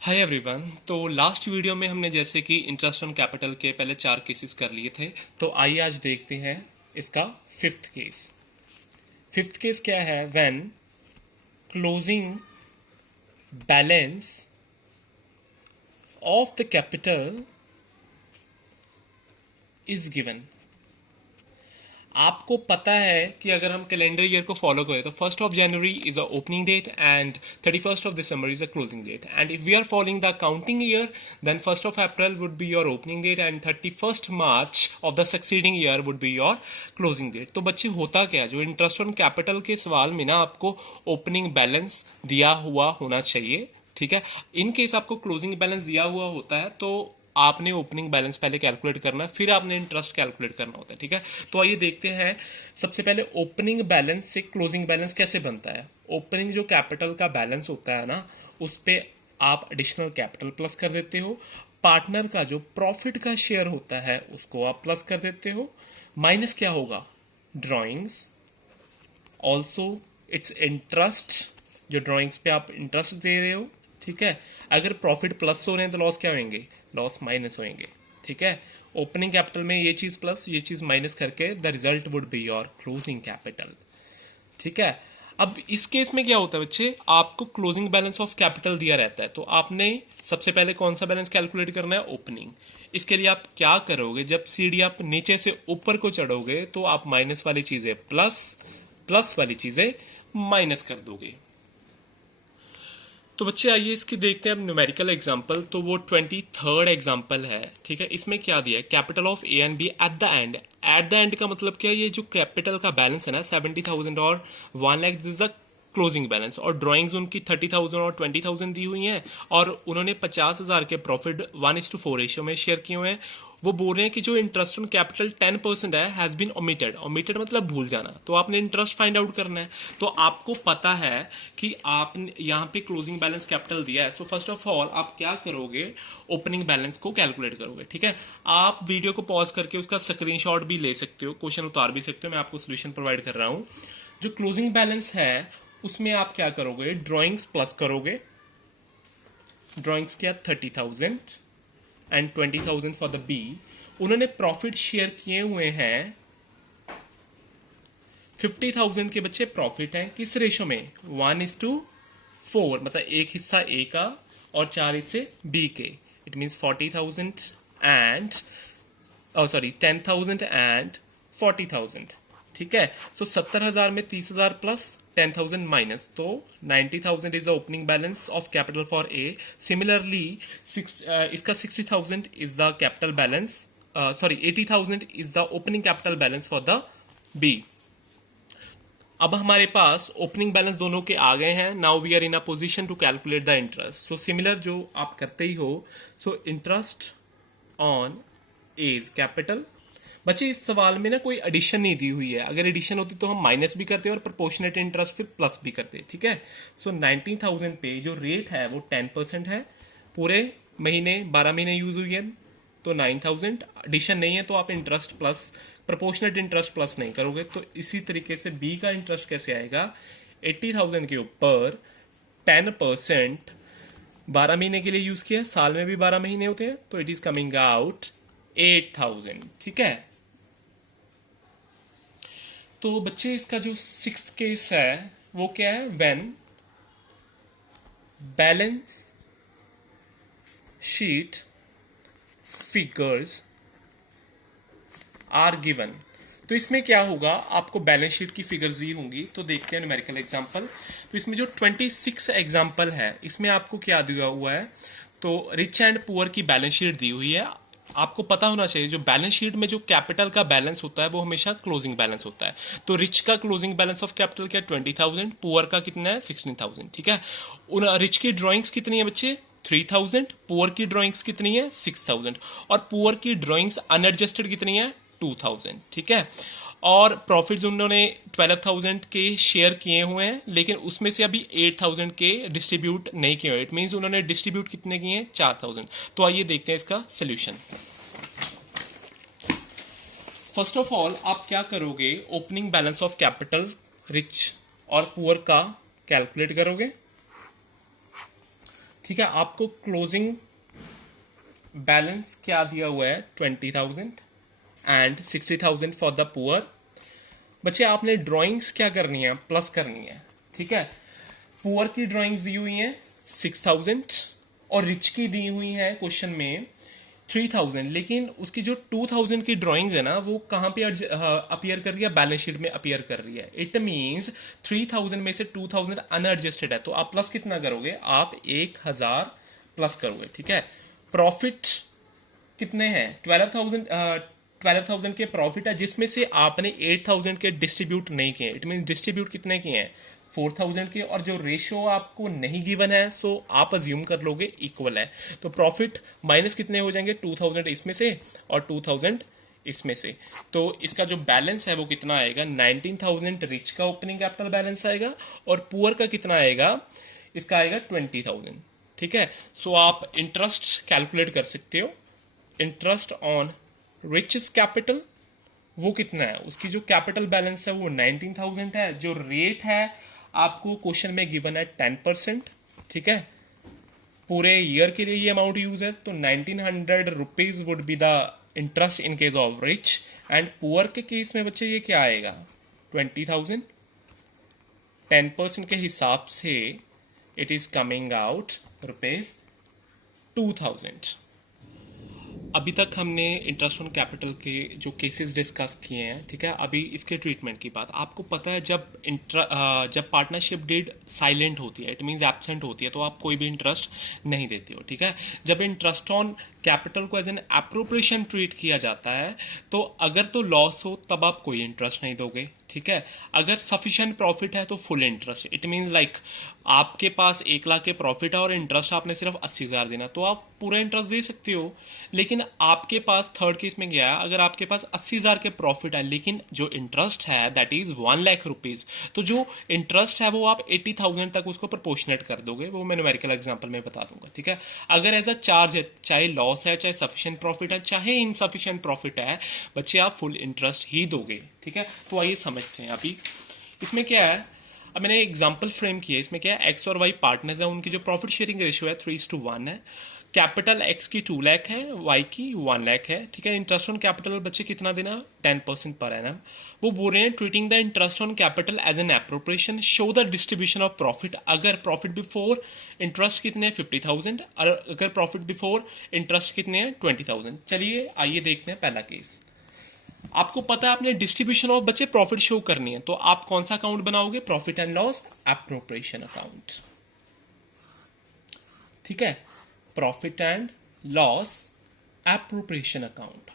Hi everyone. तो last video में हमने जैसे कि इंटरेस्ट ऑन कैपिटल के पहले 4 केसेस कर लिए थे। तो आइए आज देखते हैं इसका फिफ्थ केस। फिफ्थ केस क्या है? When closing balance of the capital is given. आपको पता है कि अगर हम कैलेंडर ईयर को फॉलो करें तो 1st of January is a opening date and 31st of December is a closing date, and if we are following the accounting year then 1st of April would be your opening date and 31st March of the succeeding year would be your closing date. तो बच्चे होता क्या, जो interest on capital के सवाल में ना आपको ओपनिंग बैलेंस दिया हुआ होना चाहिए, ठीक है। इन केस आपको क्लोजिंग बैलेंस दिया हुआ होता है तो आपने ओपनिंग बैलेंस पहले कैलकुलेट करना है, फिर आपने इंटरेस्ट कैलकुलेट करना होता है, ठीक है। तो आइए देखते हैं सबसे पहले ओपनिंग बैलेंस से क्लोजिंग बैलेंस कैसे बनता है। ओपनिंग जो कैपिटल का बैलेंस होता है ना, उस पे आप एडिशनल कैपिटल प्लस कर देते हो। पार्टनर का जो प्रॉफिट का शेयर होता है उसको आप प्लस कर देते हो। माइनस क्या होगा? ड्रॉइंग्स, ऑल्सो इट्स इंटरेस्ट, जो ड्राइंग्स पे आप इंटरेस्ट दे रहे हो, ठीक है। अगर प्रॉफिट प्लस हो रहे हैं तो लॉस क्या होंगे? लॉस माइनस होंगे, ठीक है। ओपनिंग कैपिटल में ये चीज प्लस ये चीज माइनस करके the result would be your closing capital, ठीक है। अब इस केस में क्या होता है बच्चे, आपको क्लोजिंग बैलेंस ऑफ कैपिटल दिया रहता है तो आपने सबसे पहले कौन सा बैलेंस कैलकुलेट करना है? ओपनिंग। इसके लिए आप क्या करोगे, जब सीढ़ी आप नीचे से ऊपर को चढ़ोगे तो आप माइनस वाली चीजें प्लस, प्लस वाली चीजें माइनस कर दोगे। तो बच्चे आइए इसकी देखते हैं अब न्यूमेरिकल एग्जांपल। तो वो 23rd एग्जांपल है, ठीक है। इसमें क्या दिया है? Capital of A and B at the end. At the end का मतलब क्या है? ये जो कैपिटल का बैलेंस है ना 70,000 और 1 lakh, this is the closing balance. और ड्राइंग्स उनकी 30,000 और 20,000 दी हुई हैं और उन्होंने 50,000 के प्रॉफिट 1:4 रेशियो में शेयर किए हुए हैं। वो बोल रहे हैं कि जो इंटरेस्ट ऑन कैपिटल 10% है हैज बीन ओमिटेड। ओमिटेड मतलब भूल जाना। तो आपने इंटरेस्ट फाइंड आउट करना है। तो आपको पता है कि आपने यहाँ पे क्लोजिंग बैलेंस कैपिटल दिया है। सो फर्स्ट ऑफ ऑल आप क्या करोगे? ओपनिंग बैलेंस को कैलकुलेट करोगे, ठीक है। आप वीडियो को पॉज करके उसका स्क्रीनशॉट भी ले सकते हो, क्वेश्चन उतार भी सकते हो, मैं आपको सोल्यूशन प्रोवाइड कर रहा हूँ। जो क्लोजिंग बैलेंस है उसमें आप क्या करोगे? ड्रॉइंग्स प्लस करोगे। ड्रॉइंग्स क्या? 30,000 एंड 20,000 फॉर द बी। उन्होंने प्रॉफिट शेयर किए हुए हैं 50,000 के बच्चे प्रॉफिट हैं किस रेशो में? 1:4, मतलब एक हिस्सा ए का और 4 हिस्से बी के। It means 40,000 and sorry 10,000 and 40,000, ठीक है। सो 70,000 में 30,000 प्लस 10,000 माइनस, तो 90,000 is the opening balance of capital for A. Similarly इसका 60,000 is the capital balance, sorry 80,000 is the opening capital balance for the B. अब हमारे पास ओपनिंग बैलेंस दोनों के आ गए हैं। Now we are in a position to calculate the interest. So similar जो आप करते ही हो, so interest on as capital. बच्चे इस सवाल में ना कोई एडिशन नहीं दी हुई है। अगर एडिशन होती तो हम माइनस भी करते और प्रोपोर्शनेट इंटरेस्ट फिर प्लस भी करते, ठीक है। सो 19,000 पे जो रेट है वो 10% है। पूरे महीने 12 महीने यूज हुई है तो 9,000। एडिशन नहीं है तो आप interest plus, proportionate interest plus नहीं करोगे। तो इसी तरीके से बी का इंटरेस्ट कैसे आएगा? 80,000 के ऊपर 10%, 12 महीने के लिए यूज किया, साल में भी 12 महीने होते हैं, तो इट इज कमिंग आउट 8,000, ठीक है। तो बच्चे इसका जो 6 केस है वो क्या है? When balance sheet figures are given. तो इसमें क्या होगा? आपको बैलेंस शीट की फिगर्स दी होंगी। तो देखते हैं न्यूमेरिकल एग्जांपल। तो इसमें जो 26 एग्जांपल है इसमें आपको क्या दिया हुआ है? तो रिच एंड पुअर की बैलेंस शीट दी हुई है। आपको पता होना चाहिए जो बैलेंस शीट में जो कैपिटल का बैलेंस होता है वो हमेशा क्लोजिंग बैलेंस होता है। तो रिच का क्लोजिंग बैलेंस ऑफ कैपिटल क्या? 20,000। पुअर का कितना है? 16,000, ठीक है। उन रिच की ड्रॉइंग्स कितनी है बच्चे? 3,000। पुअर की ड्रॉइंग्स कितनी है? 6,000। और पुअर की ड्रॉइंग्स अनएडजस्टेड कितनी है? 2,000, ठीक है। और प्रॉफिट्स उन्होंने 12,000 के शेयर किए हुए हैं, लेकिन उसमें से अभी 8,000 के डिस्ट्रीब्यूट नहीं किए हुए। इट मीन्स उन्होंने डिस्ट्रीब्यूट कितने किए हैं? 4,000। तो आइए देखते हैं इसका सोल्यूशन। फर्स्ट ऑफ ऑल आप क्या करोगे? Opening balance of capital rich और पुअर का कैलकुलेट करोगे, ठीक है, आपको क्लोजिंग बैलेंस क्या दिया हुआ है, 20,000 एंड 60,000 फॉर द पुअर। बच्चे आपने ड्राइंग्स क्या करनी है, प्लस करनी है। ठीक है, पुअर की ड्राइंग्स दी हुई हैं 6,000 और रिच की दी हुई है क्वेश्चन में 3,000, लेकिन उसकी जो 2,000 की ड्राइंग्स है ना वो कहाँ पे अपीयर कर रही है, बैलेंस शीट में अपीयर कर रही है। इट मीन्स 3,000 में से 2,000 अनएडजस्टेड है, तो आप प्लस कितना करोगे, आप 1,000 प्लस करोगे। ठीक है, प्रॉफिट कितने हैं, 12,000 के प्रॉफिट है, जिसमें से आपने 8,000 के डिस्ट्रीब्यूट नहीं किए। इट मीन डिस्ट्रीब्यूट कितने किए हैं, 4,000 के, और जो रेशियो आपको नहीं गिवन है सो आप अज्यूम कर लोगे इक्वल है। तो प्रॉफिट माइनस कितने हो जाएंगे, 2,000 इसमें से और 2,000 इसमें से। तो इसका जो बैलेंस है वो कितना आएगा, 19,000 रिच का ओपनिंग कैपिटल बैलेंस आएगा, और पुअर का कितना आएगा, इसका आएगा 20,000। ठीक है, सो आप इंटरेस्ट कैलकुलेट कर सकते हो। इंटरेस्ट ऑन रिचेस कैपिटल वो कितना है, उसकी जो कैपिटल बैलेंस है वो 19,000 है। जो रेट है आपको क्वेश्चन में गिवन है 10%। ठीक है, पूरे ईयर के लिए ये अमाउंट यूज है, तो 1,900 rupees would be the interest in case of rich, and poor के केस में बच्चे ये क्या आएगा, 20,000। 10% के हिसाब से it is coming out rupees 2,000। अभी तक हमने इंटरेस्ट ऑन कैपिटल के जो केसेस डिस्कस किए हैं। ठीक है, अभी इसके ट्रीटमेंट की बात। आपको पता है जब पार्टनरशिप डीड साइलेंट होती है, इट मींस एब्सेंट होती है, तो आप कोई भी इंटरेस्ट नहीं देते हो। ठीक है, जब इंटरेस्ट ऑन कैपिटल को एज एन एप्रोप्रिएशन ट्रीट किया जाता है, तो अगर तो लॉस हो तब आप कोई इंटरेस्ट नहीं दोगे। ठीक है, अगर सफिशिएंट प्रॉफिट है तो full interest. It means like आपके पास 1,00,000 के प्रॉफिट है और इंटरेस्ट आपने सिर्फ 80,000 देना, तो आप पूरा इंटरेस्ट दे सकते हो। लेकिन आपके पास थर्ड केस में गया, अगर आपके पास 80,000 के प्रॉफिट है लेकिन जो इंटरेस्ट है दैट इज 1,00,000 रुपीज, तो जो इंटरेस्ट है वो आप 80,000 तक उसको प्रोपोर्शनेट कर दोगे। वो मैं न्यूमेरिकल एग्जांपल में बता दूंगा। ठीक है, अगर एज अ चार्ज है, चाहे लॉस है, चाहे सफिशिएंट प्रॉफिट है, चाहे इनसफिशिएंट प्रॉफिट है, बच्चे आप फुल इंटरेस्ट ही दोगे। ठीक है, तो आइए समझते हैं। अभी इसमें क्या है, अब मैंने एग्जांपल फ्रेम किया। इसमें क्या है, एक्स और वाई पार्टनर्स है, उनकी जो प्रॉफिट शेयरिंग रेशियो है 3:1 है। कैपिटल एक्स की 2,00,000 है, वाई की 1,00,000 है। ठीक है, इंटरेस्ट ऑन कैपिटल बच्चे कितना देना, 10% पर एनम। वो बोल रहे हैं treating the interest on capital as an appropriation, show the distribution of profit. अगर प्रॉफिट बिफोर इंटरेस्ट कितने हैं, 50,000, और अगर प्रॉफिट बिफोर इंटरेस्ट कितने हैं, 20,000। चलिए आइए देखते हैं पहला केस। आपको पता है आपने डिस्ट्रीब्यूशन ऑफ बच्चे प्रॉफिट शो करनी है, तो आप कौन सा अकाउंट बनाओगे, profit and loss appropriation account. ठीक है, profit and loss appropriation account.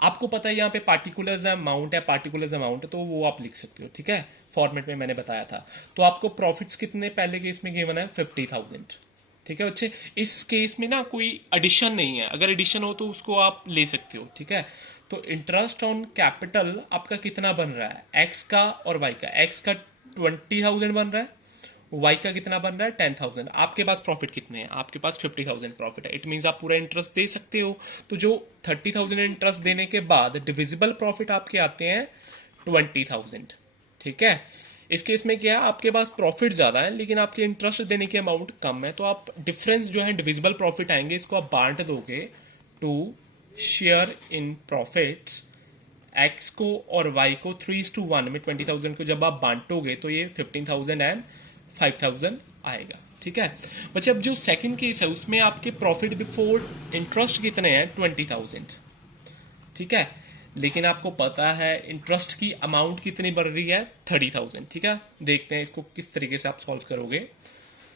आपको पता है यहाँ पे पार्टिकुलर्स अमाउंट है, पार्टिकुलर्स अमाउंट है, तो वो आप लिख सकते हो। ठीक है, फॉर्मेट में मैंने बताया था। तो आपको प्रॉफिट्स कितने पहले केस में गिवन है, 50,000। ठीक है बच्चे, इस केस में ना कोई एडिशन नहीं है, अगर एडिशन हो तो उसको आप ले सकते हो। ठीक है, तो इंटरेस्ट ऑन कैपिटल आपका कितना बन रहा है, एक्स का और वाई का। एक्स का 20,000 बन रहा है, वाई का कितना बन रहा है, 10,000। आपके पास प्रॉफिट कितने हैं, आपके पास 50,000 प्रॉफिट है। इट मीन्स आप पूरा इंटरेस्ट दे सकते हो। तो जो 30,000 इंटरेस्ट देने के बाद डिविजिबल प्रॉफिट आपके आते हैं 20,000। ठीक है, इस केस में क्या है, आपके पास प्रॉफिट ज्यादा है लेकिन आपके इंटरेस्ट देने की अमाउंट कम है, तो आप डिफरेंस जो है डिविजिबल प्रॉफिट आएंगे, इसको आप बांट दोगे to share in profits. X को और वाई को 3:1 में 20,000 को जब आप बांटोगे तो ये 15,000 एंड 5,000 आएगा। ठीक है बच्चे, अब जो सेकंड केस है उसमें आपके प्रॉफिट बिफोर इंटरेस्ट कितने हैं, 20,000। ठीक है, लेकिन आपको पता है इंटरेस्ट की अमाउंट कितनी बढ़ रही है, 30,000। ठीक है, देखते हैं इसको किस तरीके से आप सॉल्व करोगे।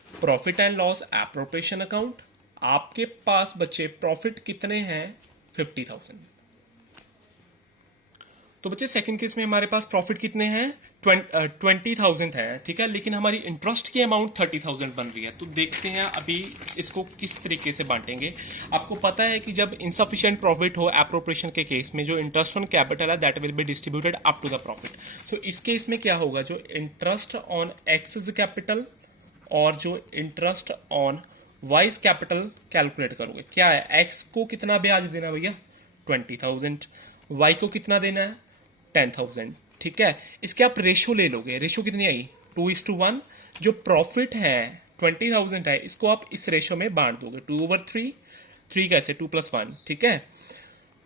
Profit and loss appropriation account, आपके पास बच्चे प्रॉफिट कितने हैं, 50,000। तो बच्चे सेकंड केस में हमारे पास प्रॉफिट कितने हैं, 20,000 है। ठीक है, लेकिन हमारी इंटरेस्ट की अमाउंट 30,000 बन रही है। तो देखते हैं अभी इसको किस तरीके से बांटेंगे। आपको पता है कि जब इनसफिशिएंट प्रॉफिट हो एप्रोप्रिएशन के केस में, जो इंटरेस्ट ऑन कैपिटल है that will be distributed up to the profit. So इस केस में क्या होगा, जो इंटरेस्ट ऑन एक्स कैपिटल और जो interest on wise capital calculate करोगे, क्या है, एक्स को कितना ब्याज देना भैया, 20,000, वाई को कितना देना है, 10,000। ठीक है, इसके आप रेशो ले लोगे, रेशो कितनी आई, 2:1। जो प्रॉफिट है 20,000 है, इसको आप इस रेशो में बांट दोगे 2/3, 3 कैसे 2 + 1, ठीक है।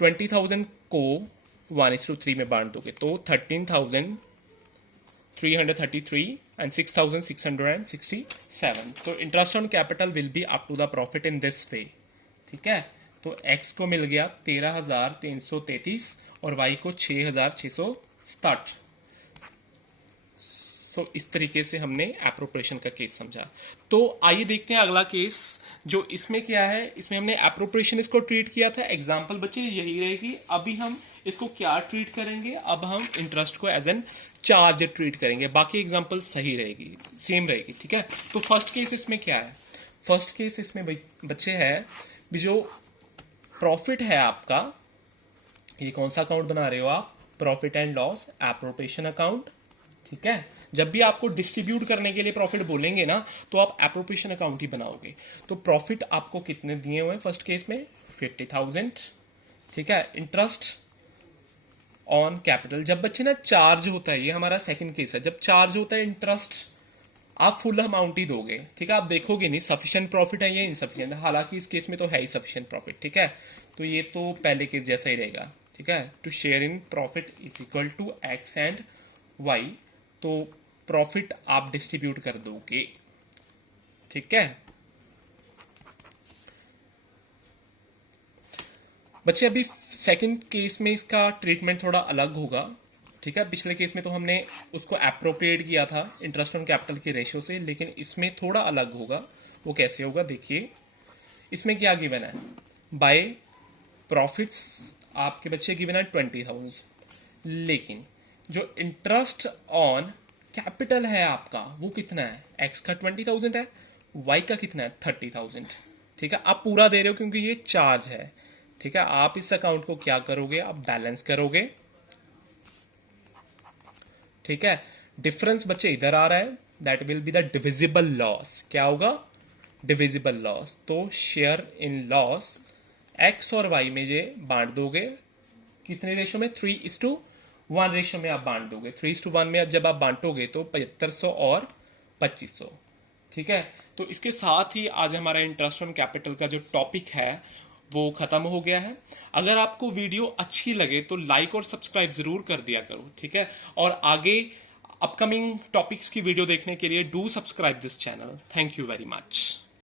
20,000 को 1:3 में बांट दोगे तो 13,333 एंड 6,667। तो interest on capital will be up to the profit in this way, ठीक है। तो एक्स को मिल गया 13,333 और वाई को 6,667। सो इस तरीके से हमने एप्रोप्रिएशन का केस समझा। तो आइए देखते हैं अगला केस, जो इसमें क्या है। इसमें हमने एप्रोप्रिएशन इसको ट्रीट किया था, एग्जाम्पल बच्चे यही रहेगी। अभी हम इसको क्या ट्रीट करेंगे, अब हम इंटरेस्ट को एज एन चार्ज ट्रीट करेंगे। बाकी एग्जाम्पल सही रहेगी, सेम रहेगी, ठीक है। तो फर्स्ट केस इसमें क्या है, फर्स्ट केस इसमें बच्चे है जो प्रॉफिट है आपका, ये कौन सा अकाउंट बना रहे हो आप, profit and loss appropriation account, ठीक है। जब भी आपको डिस्ट्रीब्यूट करने के लिए प्रॉफिट बोलेंगे ना, तो आप एप्रोप्रिएशन अकाउंट ही बनाओगे। तो प्रॉफिट आपको कितने दिए हुए हैं फर्स्ट केस में, 50,000, ठीक है। इंटरेस्ट ऑन कैपिटल, जब बच्चे ना चार्ज होता है, ये हमारा सेकंड केस है, जब चार्ज होता है इंटरेस्ट आप फुल अमाउंट ही दोगे, ठीक है। आप देखोगे नहीं सफिशिएंट प्रॉफिट है या इनसफिशिएंट, हालांकि इस केस में तो है ही सफिशिएंट प्रॉफिट, ठीक है। तो ये तो पहले केस जैसा ही रहेगा, ठीक है। To share in profit is equal to X and Y, तो प्रॉफिट आप डिस्ट्रीब्यूट कर दोगे, ठीक है। बच्चे अभी सेकंड केस में इसका ट्रीटमेंट थोड़ा अलग होगा, ठीक है। पिछले केस में तो हमने उसको एप्रोप्रिएट किया था इंटरेस्ट ऑन कैपिटल के रेशियो से, लेकिन इसमें थोड़ा अलग होगा। वो कैसे होगा देखिए। इसमें क्या गिवन है, बाय प्रॉफिट्स आपके बच्चे गिवन है 20,000, लेकिन जो इंटरेस्ट ऑन कैपिटल है आपका वो कितना है, एक्स का 20,000 है, वाई का कितना है 30,000, ठीक है। आप पूरा दे रहे हो क्योंकि ये चार्ज है, ठीक है। आप इस अकाउंट को क्या करोगे, आप बैलेंस करोगे, ठीक है। डिफरेंस बच्चे इधर आ रहा है, that will be the divisible loss. क्या होगा, डिविजिबल लॉस। तो शेयर इन लॉस एक्स और वाई में ये बांट दोगे, कितने रेशो में, 3:1 रेशो में आप बांट दोगे। 3:1 में जब आप बांटोगे तो 7500 और 2500, ठीक है। तो इसके साथ ही आज हमारा इंटरेस्ट ऑन कैपिटल का जो टॉपिक है वो खत्म हो गया है। अगर आपको वीडियो अच्छी लगे तो लाइक और सब्सक्राइब जरूर कर दिया करो, ठीक है। और आगे अपकमिंग टॉपिक्स की वीडियो देखने के लिए do subscribe this channel. Thank you very much.